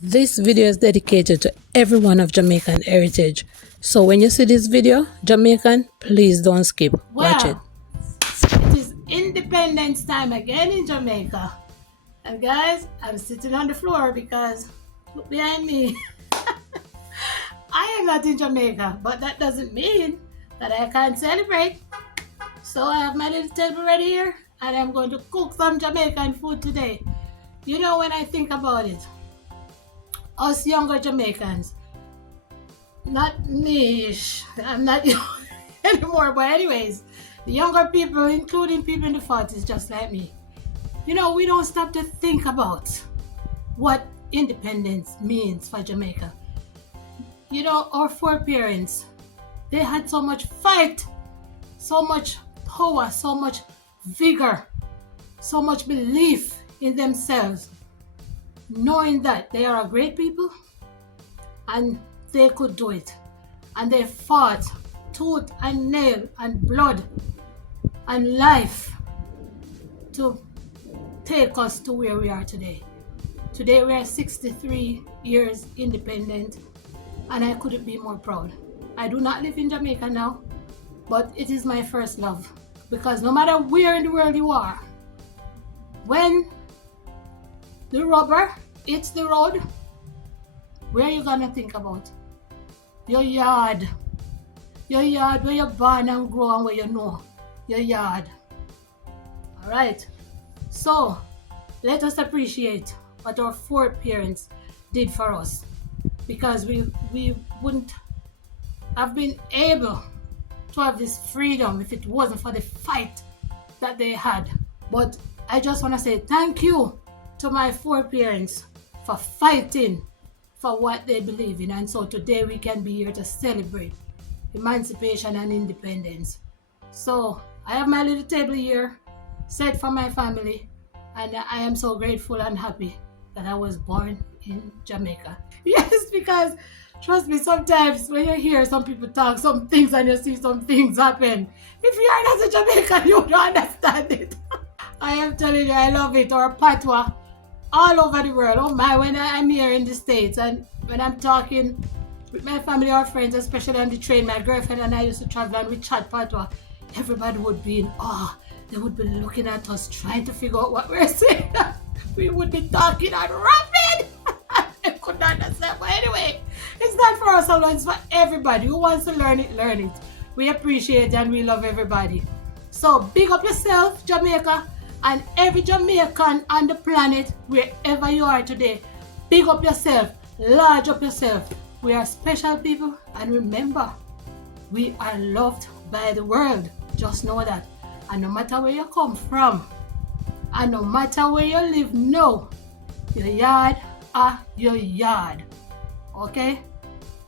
This video is dedicated to everyone of Jamaican heritage. So when you see this video, Jamaican, please don't skip. Watch it. It is Independence time again in Jamaica. And guys, I'm sitting on the floor because look behind me. I am not in Jamaica, but that doesn't mean that I can't celebrate. So I have my little table ready here and I'm going to cook some Jamaican food today. You know, when I think about it, us younger Jamaicans, not me-ish, I'm not young anymore, but anyways, the younger people, including people in the 40s just like me, you know, we don't stop to think about what independence means for Jamaica. You know, our foreparents, they had so much fight, so much power, so much vigor, so much belief in themselves, knowing that they are a great people and they could do it. And they fought tooth and nail and blood and life to take us to where we are today. Today we are 63 years independent and I couldn't be more proud. I do not live in Jamaica now, but it is my first love because no matter where in the world you are, when the rubber hits the road, where are you gonna think about? Your yard. Your yard where you're born and grow and where you know. Your yard. Alright. So let us appreciate what our foreparents did for us. Because we wouldn't have been able to have this freedom if it wasn't for the fight that they had. But I just want to say thank you to my foreparents for fighting for what they believe in. And so today we can be here to celebrate emancipation and independence. So I have my little table here set for my family, and I am so grateful and happy that I was born in Jamaica. Yes, because trust me, sometimes when you hear some people talk some things and you see some things happen, if you are not a Jamaican, you don't understand it. I am telling you, I love it. Or patois all over the world. Oh my, when I'm here in the States and when I'm talking with my family or friends, especially on the train, my girlfriend and I used to travel and we chat patois, everybody would be in awe. They would be looking at us trying to figure out what we're saying. We would be talking and rapping. I could not understand. But anyway, it's not for us alone, it's for everybody. Who wants to learn it, learn it. We appreciate and we love everybody. So big up yourself, Jamaica, and every Jamaican on the planet, wherever you are today. Big up yourself, large up yourself. We are special people, and remember, we are loved by the world. Just know that. And no matter where you come from, and no matter where you live, know your yard are your yard. Okay?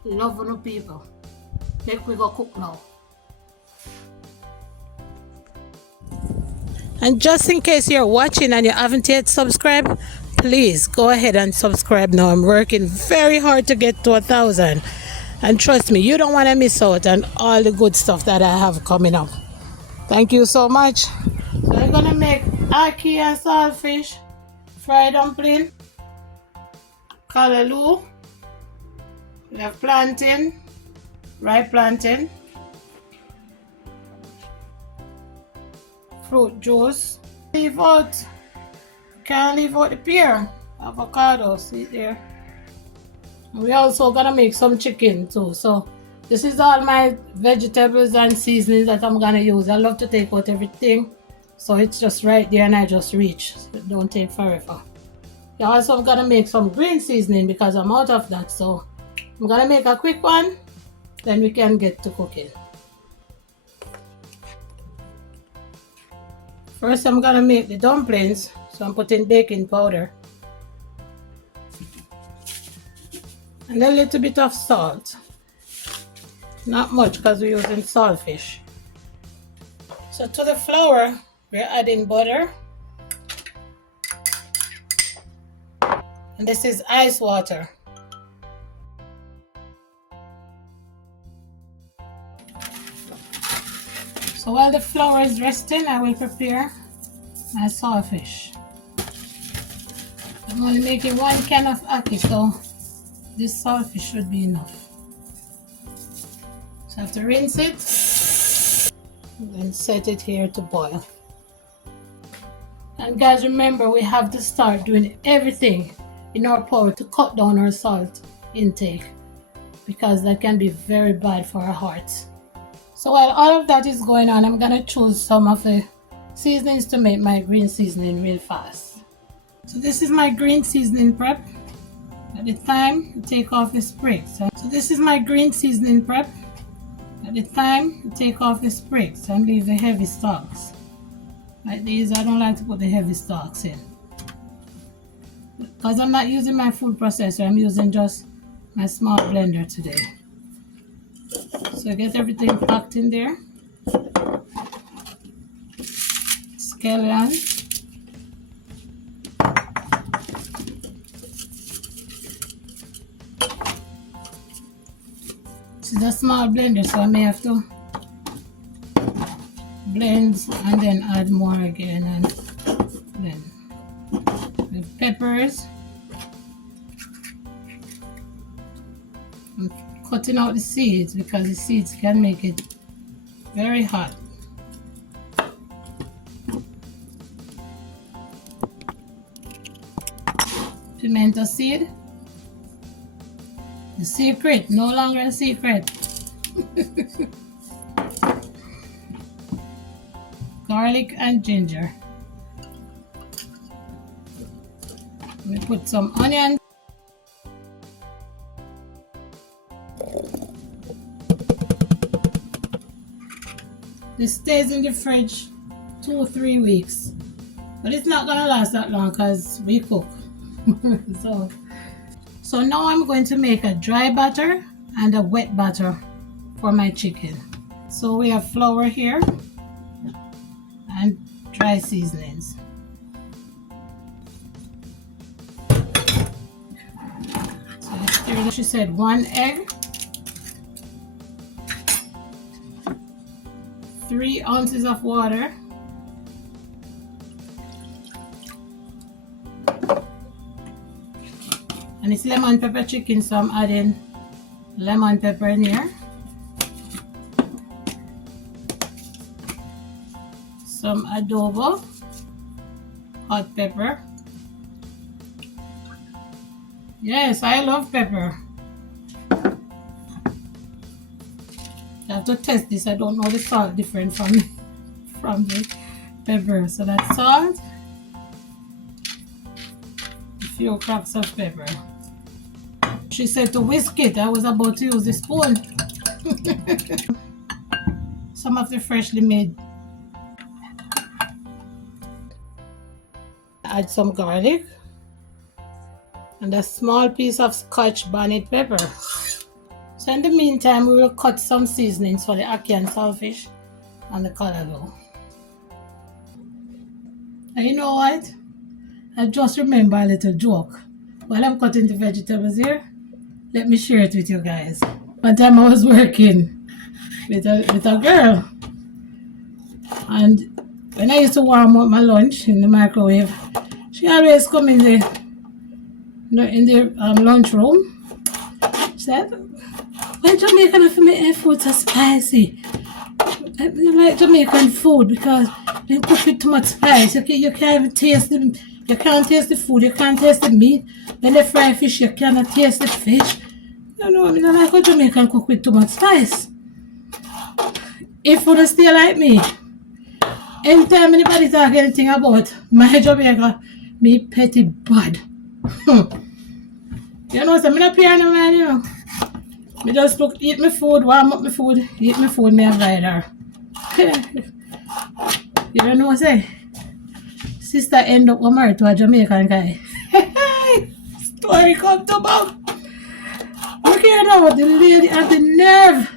Love on people. Make we go cook now. And just in case you're watching and you haven't yet subscribed, please go ahead and subscribe now. I'm working very hard to get to 1,000. And trust me, you don't want to miss out on all the good stuff that I have coming up. Thank you so much. So we're gonna make Ackee Saltfish, fried dumpling, Callaloo, we have plantain, ripe plantain, fruit juice. Can't leave out the pear, avocado, see there. We also gonna make some chicken too. So this is all my vegetables and seasonings that I'm gonna use. I love to take out everything, so it's just right there and I just reach. So it don't take forever. Yeah, also I'm gonna make some green seasoning because I'm out of that. So I'm gonna make a quick one, then we can get to cooking. First I'm gonna make the dumplings, so I'm putting baking powder and a little bit of salt. Not much because we're using saltfish. So to the flour, we're adding butter. And this is ice water. So while the flour is resting, I will prepare my saltfish. I'm only making 1 can of ackee, so this saltfish should be enough. So I have to rinse it and set it here to boil. And guys, remember, we have to start doing everything in our power to cut down our salt intake, because that can be very bad for our hearts. So while all of that is going on, I'm gonna choose some of the seasonings to make my green seasoning real fast. So this is my green seasoning prep. At the time, you take off the sprigs. So this is my green seasoning prep. At the time, you take off the sprigs and leave the heavy stalks. Like these, I don't like to put the heavy stalks in, because I'm not using my food processor, I'm using just my small blender today. So get everything packed in there. Scallion. This is a small blender, so I may have to blend and then add more again, and then the peppers. I'm cutting out the seeds because the seeds can make it very hot. Pimento seed. The secret, no longer a secret. Garlic and ginger. We put some onion. This stays in the fridge 2 or 3 weeks, but it's not gonna last that long because we cook. So now I'm going to make a dry batter and a wet batter for my chicken. So we have flour here and dry seasonings. So she said 1 egg, 3 ounces of water, and it's lemon pepper chicken, so I'm adding lemon pepper in here, some adobo, hot pepper. Yes, I love pepper. I have to test this. I don't know the salt different from the pepper. So that's salt, a few cracks of pepper. She said to whisk it. I was about to use the spoon. Some of the freshly made. Add some garlic and a small piece of Scotch bonnet pepper. So in the meantime, we will cut some seasonings for the Ackee Saltfish and the Callaloo. And you know what? I just remember a little joke. While I'm cutting the vegetables here, let me share it with you guys. One time I was working with a girl, and when I used to warm up my lunch in the microwave, she always come in the lunch room. She said, "When Jamaican have to make food so spicy? I like Jamaican food because they cook with too much spice. You can't even taste them. You can't taste the food. You can't taste the meat. When they fry fish, you cannot taste the fish. You know, I mean, I like how Jamaican cook with too much spice. If you stay like me, anytime anybody talk anything about my Jamaica, me petty bad. You know, so I'm not piano man, you know. Me just look, eat my food, warm up my food, eat my food, me avoid her. You don't know what I say? Sister end up married to a Jamaican guy. Story come to mouth. Look here now, the lady had the nerve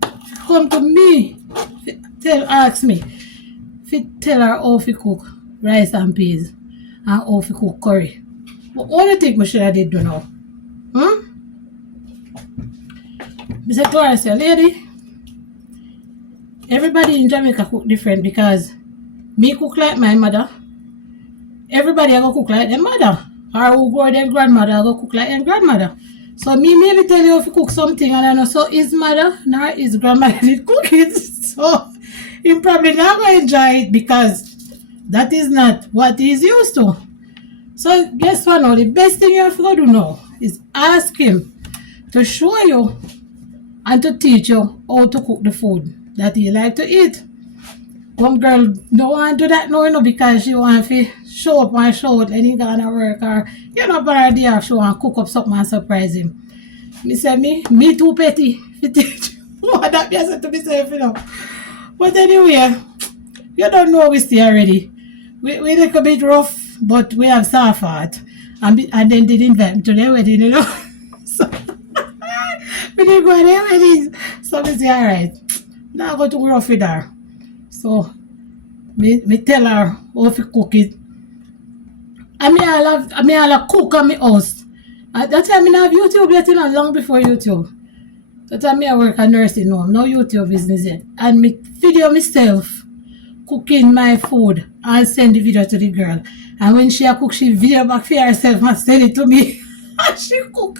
to come to me, ask me, tell her how to cook rice and peas and how to cook curry. But what do you think I should have did do now? I said to her, I said, lady, everybody in Jamaica cook different because me cook like my mother. Everybody I go cook like their mother. or who grow them grandmother go cook like them grandmother. So me maybe tell you if you cook something and I know so his mother nor his grandmother did cook it. So he probably not gonna enjoy it because that is not what he's used to. So guess what now? The best thing you have to do now is ask him to show you and to teach you how to cook the food that you like to eat. One girl don't want to do that no, because she want to show up and show out and he gonna work or but her day off she want to cook up something and surprise him. Me say me too petty to teach what that be I said to myself. But anyway, you don't know we stay already. We look a bit rough, but we have soft heart. And then did invite me to their wedding. So we didn't go to their wedding. So we say, alright, now I go to rough with her. So me tell her how to cook it. I mean I love cook at my house. At that time I have YouTube yet, long before YouTube. That time I work at nursing home, no YouTube business yet. And me video myself cooking my food and send the video to the girl. And when she a cook, she video back for herself and send it to me. And she cook.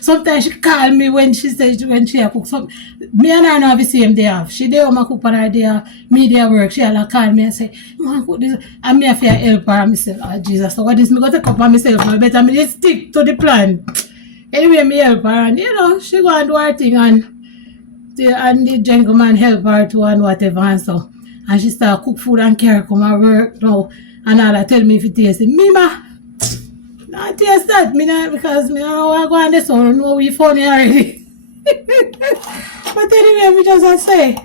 Sometimes she call me when she says when she a cook. So me and her have the same day off. She day home and cook on her day off. Me day work. She a call me and say, "You want to cook this?" And me have to help her. And me say, "Oh Jesus, so what is me got to cook by myself? I better me just stick to the plan." Anyway, me help her and she go and do her thing and the gentleman help her too and whatever and so. And she start cook food and carry come and work now. And all that tell me if it taste it. Me ma, not taste that. Me not because me don't know what I go on this one. I know we funny already. But anyway, me just say,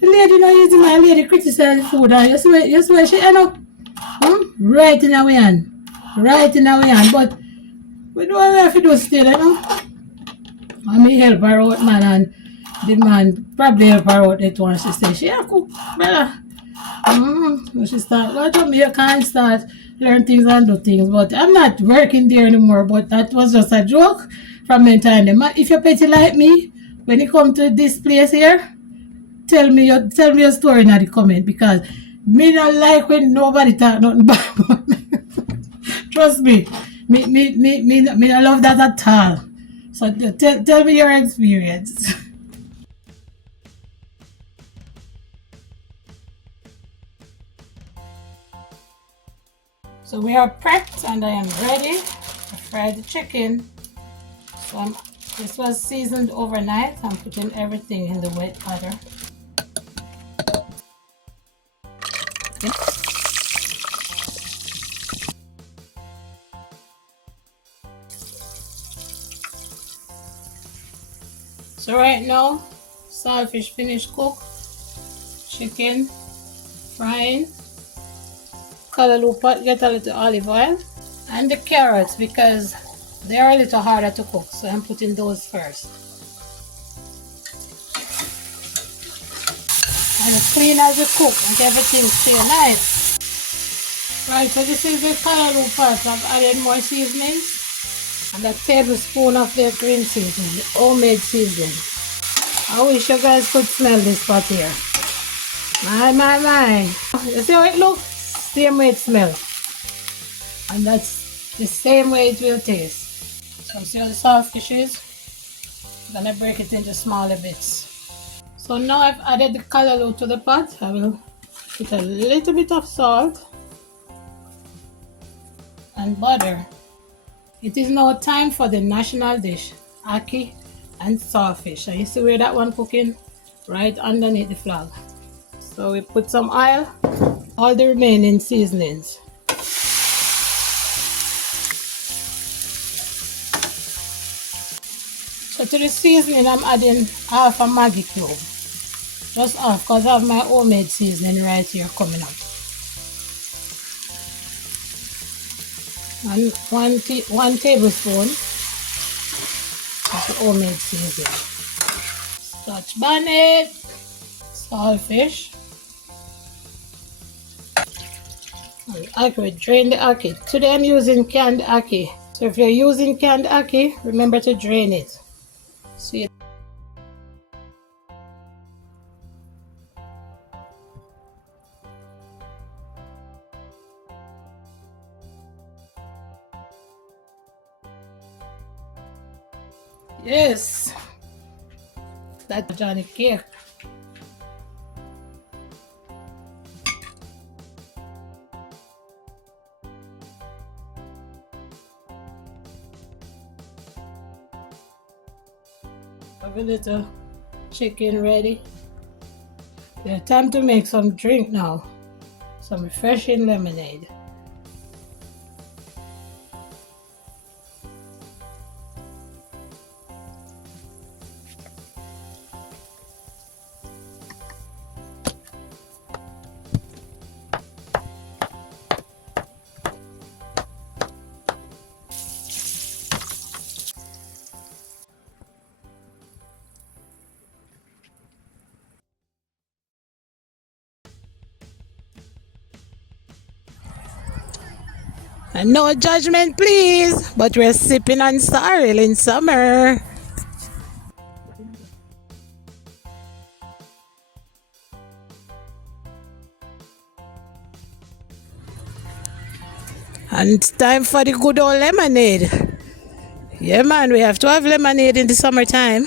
the lady not using my lady criticize the food and you see where she end up? Right in our hand. Right in our hand. But we do what we have to do still, And me help her out, man, and the man probably help her out that one. She say, she a cook, brother. She start go to Jamaica and start learn things and do things. But I'm not working there anymore. But that was just a joke from my time. If you're petty like me, when you come to this place here, tell me your story in the comment because me not like when nobody talk nothing about me. Trust me. Me I love that at all. So tell me your experience. So we are prepped and I am ready to fry the chicken. So this was seasoned overnight. I'm putting everything in the wet butter. So right now, saltfish finished cooked, chicken frying, callaloo pot, get a little olive oil, and the carrots because they are a little harder to cook, so I'm putting those first. And as clean as you cook, and everything stay nice. Right, so this is the callaloo pot. I've added more seasonings. And a tablespoon of the green seasoning, the homemade seasoning. I wish you guys could smell this pot here. My. You see how it looks? Same way it smells. And that's the same way it will taste. So see how the saltfish is? I'm gonna break it into smaller bits. So now I've added the callaloo to the pot. I will put a little bit of salt and butter. It is now time for the national dish, ackee and saltfish. And you see where that one cooking? Right underneath the flag. So we put some oil, all the remaining seasonings. So to the seasoning I'm adding half a Maggi cube. Just half because I have my homemade seasoning right here coming up. And one tablespoon of the homemade seasoning. Scotch bonnet, saltfish, and ackee. Drain the ackee. Today I'm using canned ackee. So if you're using canned ackee, remember to drain it. See. Yes, that's Johnny cake. Have a little chicken ready. Yeah, time to make some drink now. Some refreshing lemonade. And no judgment, please. But we're sipping on sorrel in summer. And it's time for the good old lemonade. Yeah, man, we have to have lemonade in the summertime.